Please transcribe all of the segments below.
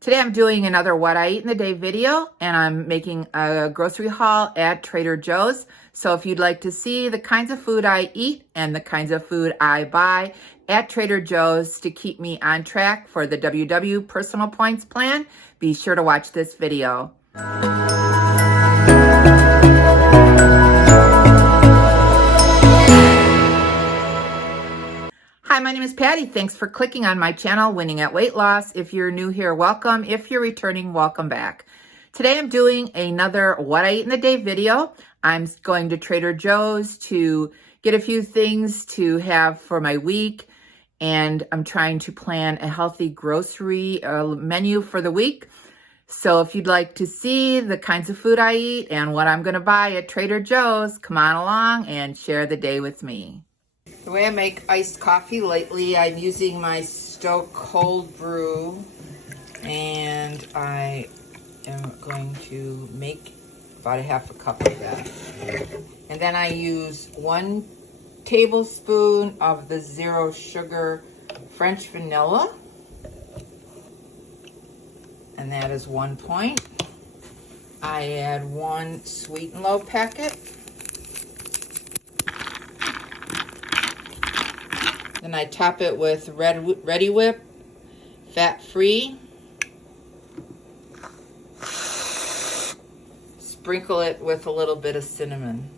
Today I'm doing another What I Eat in the Day video, and I'm making a grocery haul at Trader Joe's. So if you'd like to see the kinds of food I eat and the kinds of food I buy at Trader Joe's to keep me on track for the WW Personal Points Plan, be sure to watch this video. Hi, my name is Patty. Thanks for clicking on my channel, Winning at Weight Loss. If you're new here, welcome. If you're returning, welcome back. Today I'm doing another What I Eat in the Day video. I'm going to Trader Joe's to get a few things to have for my week, and I'm trying to plan a healthy grocery menu for the week. So if you'd like to see the kinds of food I eat and what I'm going to buy at Trader Joe's, come on along and share the day with me. The way I make iced coffee lately, I'm using my Stoke cold brew, and I am going to make about a half a cup of that. And then I use 1 tablespoon of the zero sugar French vanilla, and that is 1 point. I add 1 sweet and low packet. Then I top it with Ready Whip, fat-free. Sprinkle it with a little bit of cinnamon.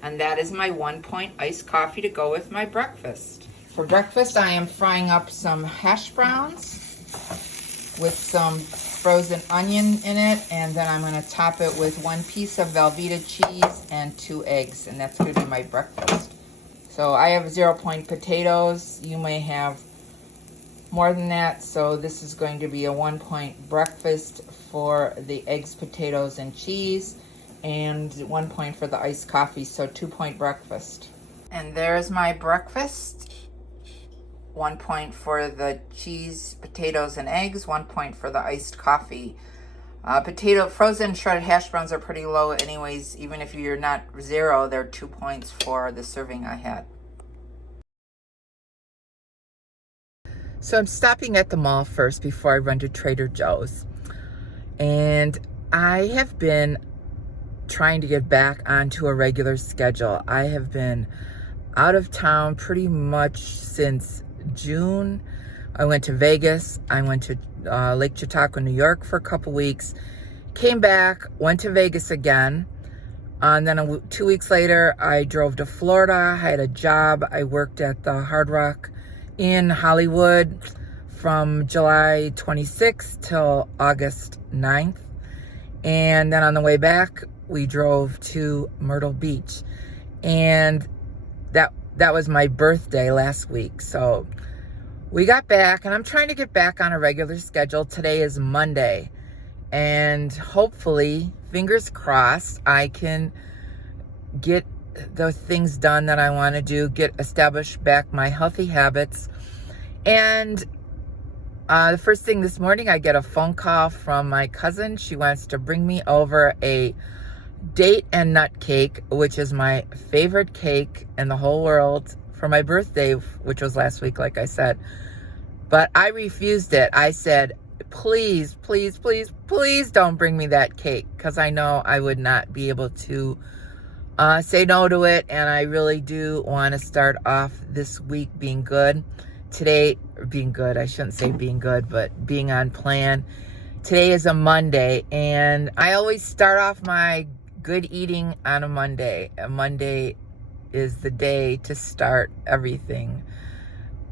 And that is my 1 point iced coffee to go with my breakfast. For breakfast, I am frying up some hash browns with some frozen onion in it, and then I'm going to top it with 1 piece of Velveeta cheese and 2 eggs, and that's going to be my breakfast. So I have 0 point potatoes. You may have more than that. So this is going to be a 1 point breakfast for the eggs, potatoes, and cheese, and 1 point for the iced coffee. So 2 point breakfast. And there's my breakfast. 1 point for the cheese, potatoes, and eggs. 1 point for the iced coffee. Frozen shredded hash browns are pretty low anyways. Even if you're not 0, they're 2 points for the serving I had. So I'm stopping at the mall first before I run to Trader Joe's. And I have been trying to get back onto a regular schedule. I have been out of town pretty much since June. I went to Vegas. I went to Lake Chautauqua, New York for a couple weeks. Came back, went to Vegas again. And then 2 weeks later, I drove to Florida. I had a job. I worked at the Hard Rock in Hollywood from July 26th till August 9th. And then on the way back, we drove to Myrtle Beach. And that was my birthday last week. So we got back, and I'm trying to get back on a regular schedule. Today is Monday, and hopefully, fingers crossed, I can get the things done that I want to do, establish back my healthy habits. And the first thing this morning, I get a phone call from my cousin. She wants to bring me over a date and nut cake, which is my favorite cake in the whole world, for my birthday, which was last week, like I said. But I refused it. I said, please, please, please, please don't bring me that cake, because I know I would not be able to say no to it. And I really do want to start off this week being good. Today, being good, I shouldn't say being good, but being on plan. Today is a Monday, and I always start off my good eating on a Monday. A Monday is the day to start everything.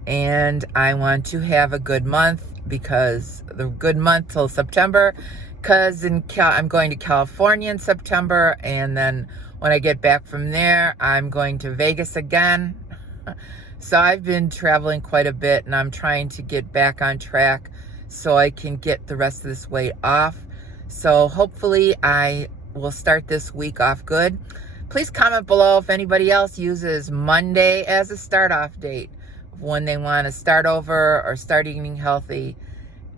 And I want to have a good month, because the good month till September, because I'm going to California in September, and then when I get back from there, I'm going to Vegas again. So I've been traveling quite a bit, and I'm trying to get back on track so I can get the rest of this weight off. So hopefully I will start this week off good. Please comment below if anybody else uses Monday as a start-off date when they want to start over or start eating healthy.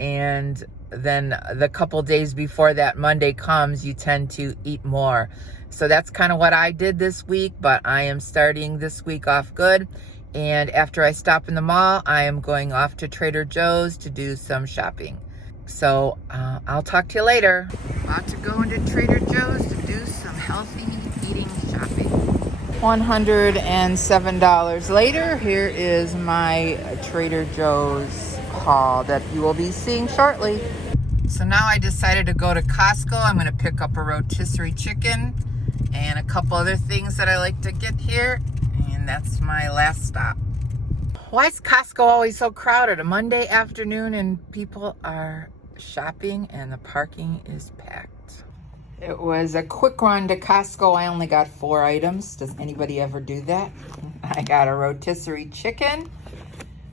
And then the couple days before that Monday comes, you tend to eat more. So that's kind of what I did this week, but I am starting this week off good. And after I stop in the mall, I am going off to Trader Joe's to do some shopping. So I'll talk to you later. About to go into Trader Joe's to do some healthy eating shopping. $107 later, here is my Trader Joe's haul that you will be seeing shortly. So now I decided to go to Costco. I'm going to pick up a rotisserie chicken and a couple other things that I like to get here. And that's my last stop. Why is Costco always so crowded? A Monday afternoon and people are shopping and the parking is packed. It was a quick run to Costco. I only got 4 items. Does anybody ever do that? I got a rotisserie chicken,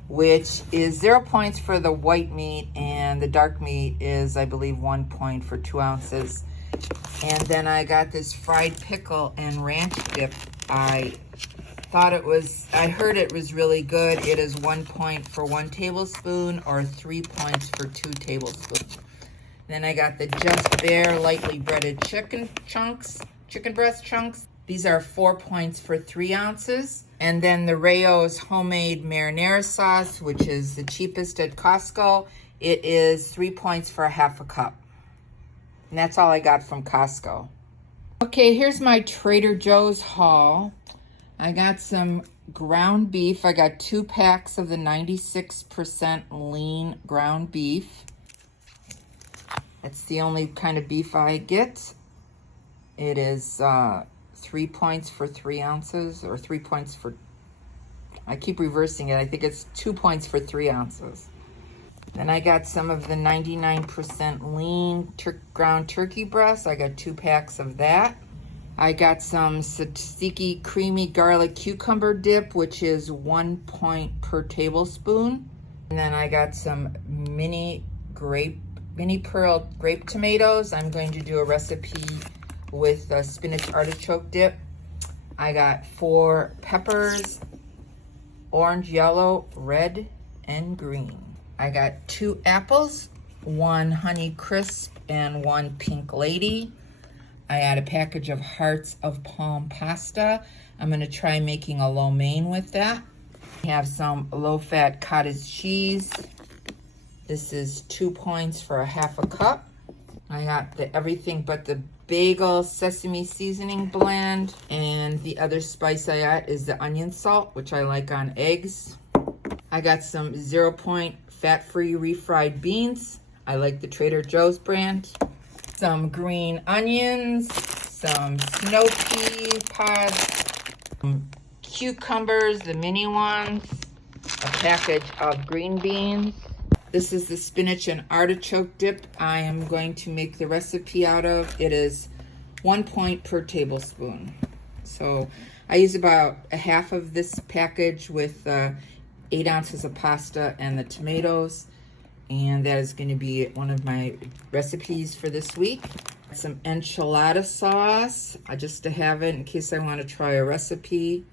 which is 0 points for the white meat, and the dark meat is, I believe, 1 point for 2 ounces. And then I got this fried pickle and ranch dip. I heard it was really good. It is 1 point for 1 tablespoon or 3 points for 2 tablespoons. Then I got the Just Bare lightly breaded chicken breast chunks. These are 4 points for 3 ounces. And then the Rayo's homemade marinara sauce, which is the cheapest at Costco. It is 3 points for a half a cup. And that's all I got from Costco. Okay, here's my Trader Joe's haul. I got some ground beef. I got 2 packs of the 96% lean ground beef. That's the only kind of beef I get. It is 3 points for 3 ounces, or 3 points for, I keep reversing it. I think it's 2 points for 3 ounces. Then I got some of the 99% lean ground turkey breast. I got 2 packs of that. I got some tzatziki creamy garlic cucumber dip, which is 1 point per tablespoon. And then I got some mini pearl grape tomatoes. I'm going to do a recipe with a spinach artichoke dip. I got 4 peppers, orange, yellow, red, and green. I got 2 apples, 1 Honey Crisp, and 1 Pink Lady. I got a package of Hearts of Palm pasta. I'm going to try making a lo mein with that. I have some low-fat cottage cheese. This is 2 points for a half a cup. I got the everything but the bagel sesame seasoning blend. And the other spice I got is the onion salt, which I like on eggs. I got some 0 point fat-free refried beans. I like the Trader Joe's brand. Some green onions, some snow pea pods, some cucumbers, the mini ones, a package of green beans. This is the spinach and artichoke dip I am going to make the recipe out of. It is 1 point per tablespoon. So I use about a half of this package with 8 ounces of pasta and the tomatoes. And that is going to be one of my recipes for this week. Some enchilada sauce, just to have it in case I want to try a recipe.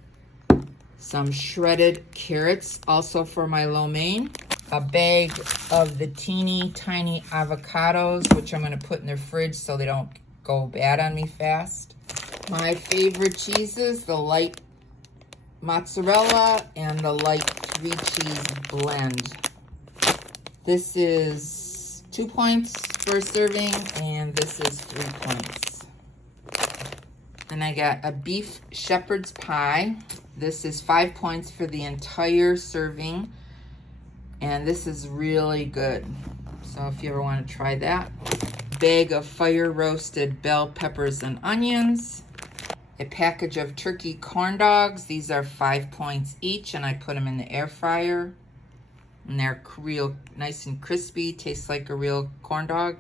Some shredded carrots, also for my lo mein. A bag of the teeny tiny avocados, which I'm going to put in the fridge so they don't go bad on me fast. My favorite cheeses, the light mozzarella and the light 3-cheese blend. This is 2 points for a serving, and this is 3 points. And I got a beef shepherd's pie. This is 5 points for the entire serving, and this is really good. So if you ever want to try that. Bag of fire roasted bell peppers and onions. A package of turkey corn dogs. These are 5 points each, and I put them in the air fryer. And they're real nice and crispy, tastes like a real corn dog.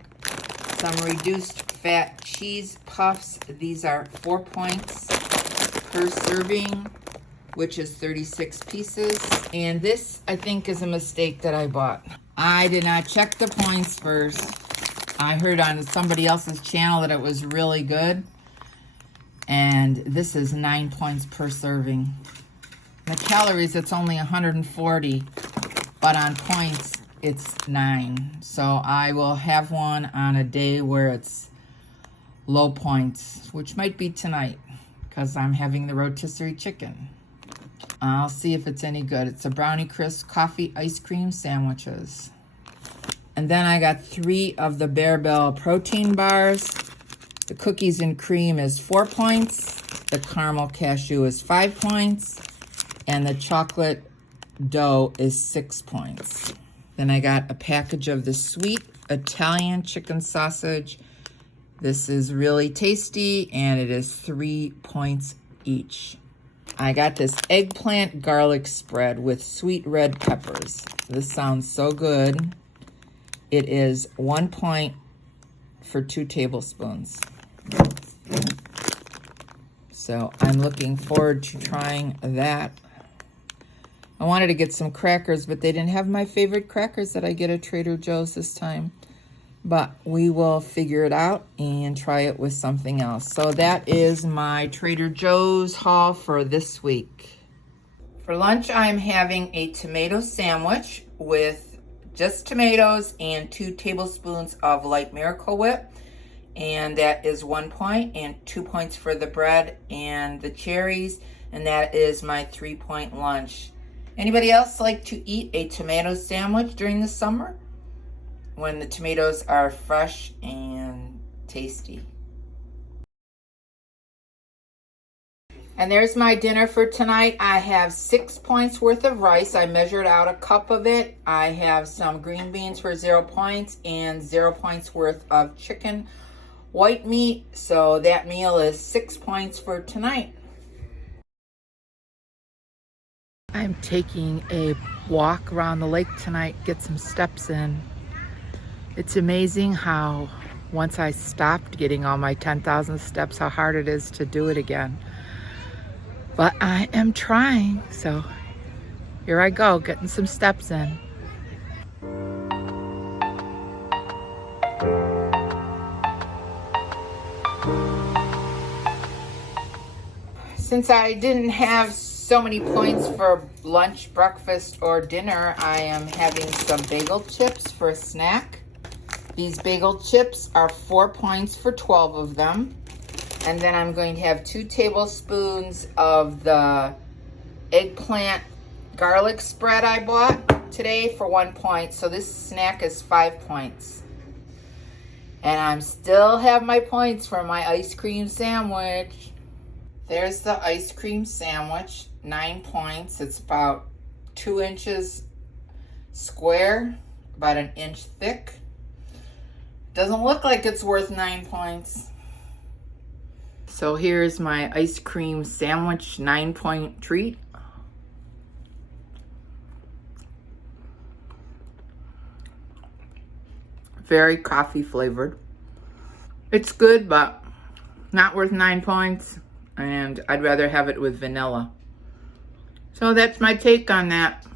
Some reduced fat cheese puffs. These are 4 points per serving, which is 36 pieces. And this, I think, is a mistake that I bought. I did not check the points first. I heard on somebody else's channel that it was really good. And this is 9 points per serving. The calories, it's only 140. But on points, it's 9. So I will have one on a day where it's low points, which might be tonight, because I'm having the rotisserie chicken. I'll see if it's any good. It's a Brownie Crisp coffee ice cream sandwiches. And then I got 3 of the Bear Bell protein bars. The cookies and cream is 4 points. The caramel cashew is 5 points. And the chocolate dough is 6 points. Then I got a package of the sweet Italian chicken sausage. This is really tasty, and it is 3 points each. I got this eggplant garlic spread with sweet red peppers. This sounds so good. It is 1 point for 2 tablespoons. So I'm looking forward to trying that. I wanted to get some crackers, but they didn't have my favorite crackers that I get at Trader Joe's this time. But we will figure it out and try it with something else. So that is my Trader Joe's haul for this week. For lunch, I'm having a tomato sandwich with just tomatoes and 2 tablespoons of light Miracle Whip. And that is 1 point, and 2 points for the bread and the cherries. And that is my 3-point lunch. Anybody else like to eat a tomato sandwich during the summer when the tomatoes are fresh and tasty? And there's my dinner for tonight. I have 6 points worth of rice. I measured out a cup of it. I have some green beans for 0 points and 0 points worth of chicken white meat. So that meal is 6 points for tonight. I'm taking a walk around the lake tonight, get some steps in. It's amazing how once I stopped getting all my 10,000 steps, how hard it is to do it again. But I am trying, so here I go, getting some steps in. Since I didn't have so many points for lunch, breakfast, or dinner, I am having some bagel chips for a snack. These bagel chips are 4 points for 12 of them. And then I'm going to have 2 tablespoons of the eggplant garlic spread I bought today for 1 point. So this snack is 5 points. And I'm still have my points for my ice cream sandwich. There's the ice cream sandwich, 9 points. It's about 2 inches square, about 1 inch thick. Doesn't look like it's worth 9 points. So here's my ice cream sandwich 9-point treat. Very coffee flavored. It's good, but not worth 9 points. And I'd rather have it with vanilla. So that's my take on that.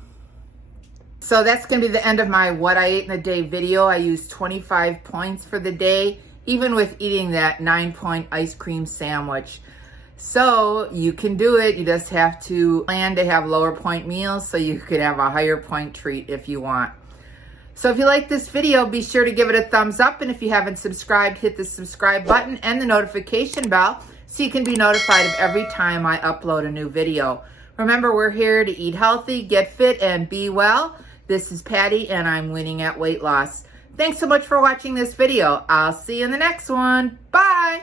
So that's going to be the end of my what I ate in a day video. I used 25 points for the day, even with eating that 9-point ice cream sandwich. So you can do it. You just have to plan to have lower point meals so you could have a higher point treat if you want. So if you like this video, be sure to give it a thumbs up. And if you haven't subscribed, hit the subscribe button and the notification bell so you can be notified of every time I upload a new video. Remember, we're here to eat healthy, get fit, and be well. This is Patty, and I'm winning at weight loss. Thanks so much for watching this video. I'll see you in the next one. Bye.